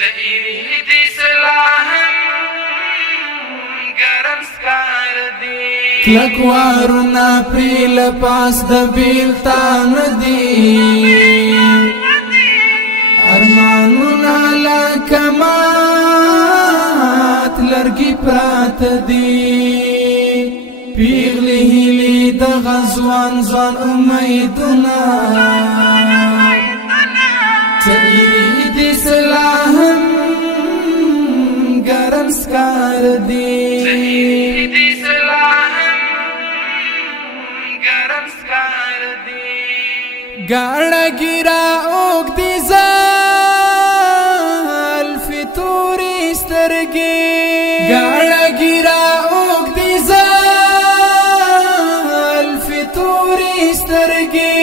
سعید اسلام گرم سکار دی کلکوارنا پریل پاس د بیلتان دی ارمانونا لکمات لرگی پرات دی پیغلی هیلی د غزوان زوان امیدونا سعید اسلام گرم سکار دی سعید اسلام گرم سکار دی گاڑا گیرا اوک دی زلفی توری سترگی گاڑا گیرا اوک دی زلفی توری سترگی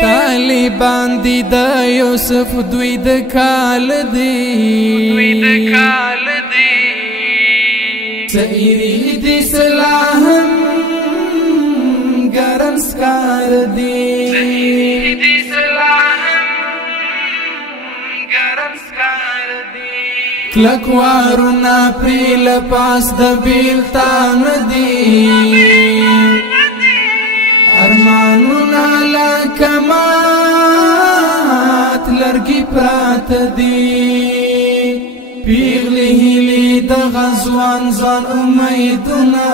طالبان دی دا یوسف دوی د کال دی سعید اسلام گرم سکار دی سعید اسلام گرم سکار دی کلکوارنا پریل پاس د بیلتان دی ارمانونا لکمات لرگی پرات دی پیغلی هیلی د غزوان زوان امیدونا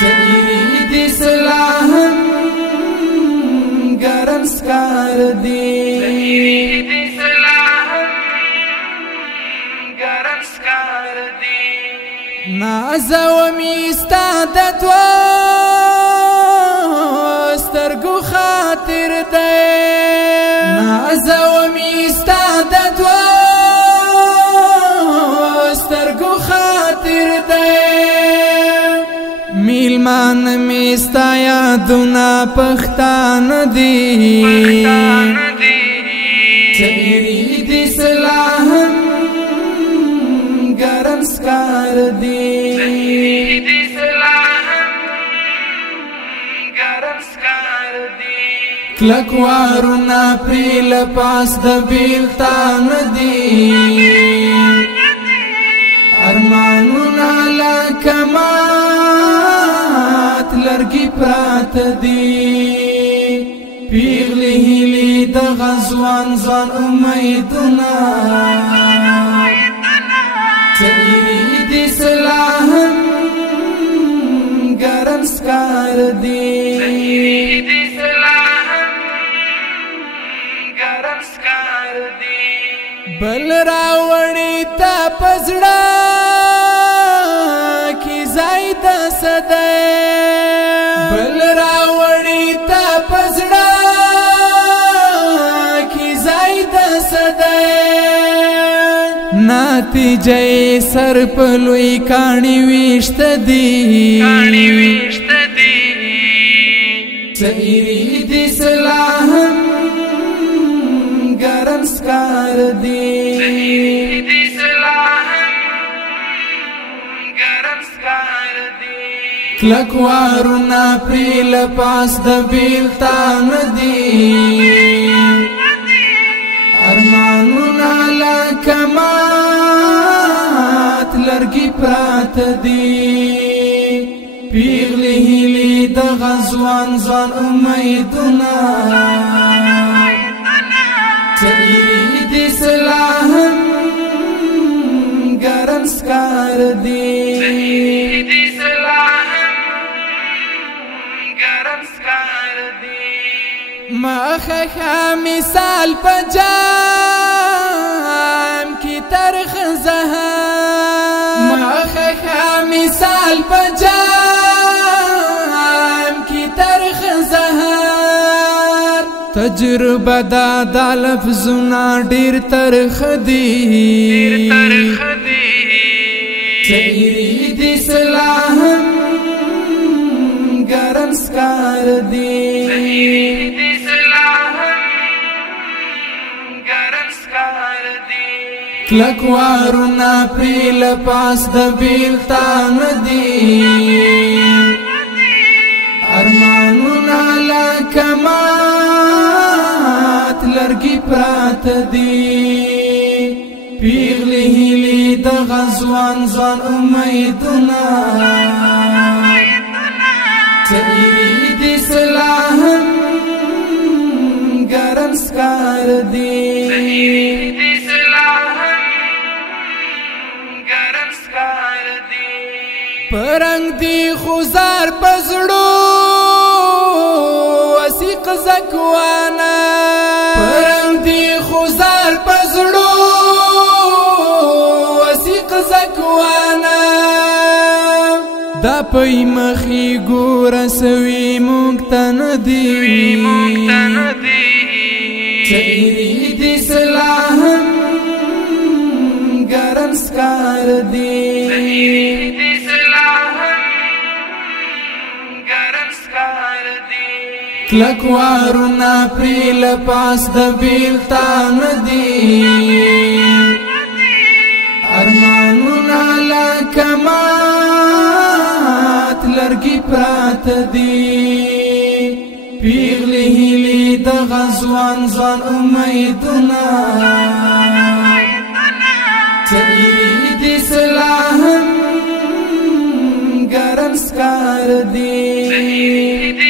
سعید اسلام گرم سکار دی سعید اسلام گرم سکار دی نازومی استعدادو سترگو خاطر دی نازومی استعدادو سترگو خاطر دی میلمان میستا یادونا پختان دی سعید اسلام گرم سکار دی سعید اسلام گرم سکار دی کلکوارنا پریل پاس د بیلتان دی ارمانونا لکمات لرگی پرات دی پیغلی هیلی د غزوان زوان امیدونا سعید اسلام گرم سکار دی سعید اسلام گرم سکار دی بل راوڑی تا پزڑا کی زائد صدای بل راوڑی تا پزڑا کی زائد صدای نتیجه سر پلوی کانی ویشت دی سعید اسلام گرم سکار دی سعید اسلام گرم سکار دی کلکوارنا پریل پاس د بیلتان دی ارمانونا لکمات لرگی پرات دی پیغلی هیلی د غزوان زوان امیدونا سعید اسلام گرم سکار دی سعید اسلام گرم سکار دی مخخا مثال پجام کی ترخ زهام مخخا مثال پجام کی ترخ زهار تجربه دا لفظنا ډیر ترخ دی سعید اسلام گرم سکار دی سعید اسلام گرم سکار دی کلکوارنا پریل پاس د بیلتان دی ارمانونا لکمات لرګي پراته دي پیغلې هیلې د غزوان ځوان امیدونه څېرې دي سلا هم ګرم سکار دي پرنګ دی خوزار پزړو وسیق زکوانا پرنګ دی خوزار پزړو وسیق زکوانا دا پي مخي ګور سوي مونږ ندي چيري دي سلاهم ګرم سکار دي کلکوارنا پریل پاس د بیلتان دی ارمانونا لکمات لرگی پرات دی پیغلی هیلی د غزوان ځوان امیدونا څېرې دي سلاهم ګرم سکار دی